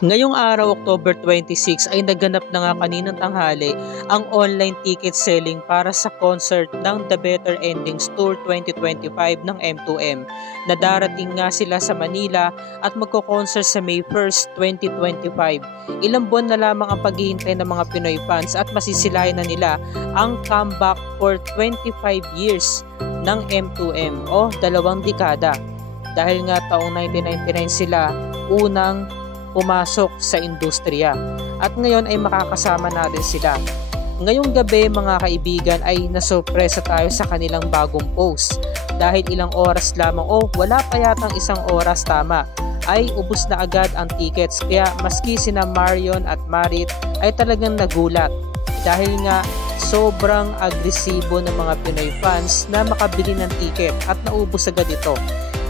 Ngayong araw, October 26 ay naganap na nga kaninang tanghali ang online ticket selling para sa concert ng The Better Endings Tour 2025 ng M2M na darating nga sila sa Manila at magko-concert sa May 1st, 2025. Ilang buwan na lamang ang paghihintay ng mga Pinoy fans at masisilayan na nila ang comeback for 25 years ng M2M o 2 dekada. Dahil nga taong 1999 sila unang pumasok sa industriya at ngayon ay makakasama natin sila. Ngayong gabi mga kaibigan ay nasurpresa tayo sa kanilang bagong post dahil ilang oras lamang wala pa yatang isang oras tama ay ubos na agad ang tickets, kaya maski sina Marion at Marit ay talagang nagulat dahil nga sobrang agresibo ng mga Pinoy fans na makabili ng ticket at naubos agad ito.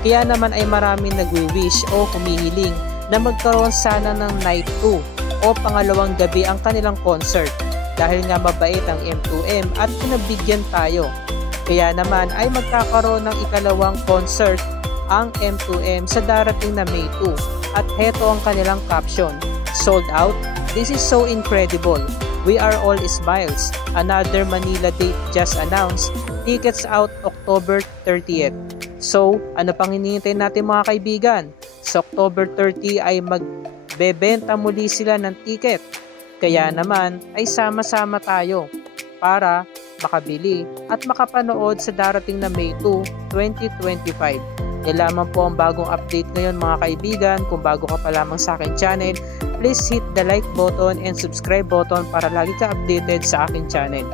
Kaya naman ay maraming nagwi-wish o humihiling na magkaroon sana ng night 2 o pangalawang gabi ang kanilang concert dahil nga mabait ang M2M at pinabigyan tayo. Kaya naman ay magkakaroon ng ikalawang concert ang M2M sa darating na May 2 at heto ang kanilang caption: "Sold out? This is so incredible. We are all smiles. Another Manila date just announced. Tickets out October 30th. So, ano pang hinihintay natin mga kaibigan? Sa October 30 ay magbebenta muli sila ng ticket. Kaya naman ay sama-sama tayo para makabili at makapanood sa darating na May 2, 2025. Yan lamang po ang bagong update ngayon mga kaibigan. Kung bago ka pa lamang sa aking channel, please hit the like button and subscribe button para lagi ka updated sa aking channel.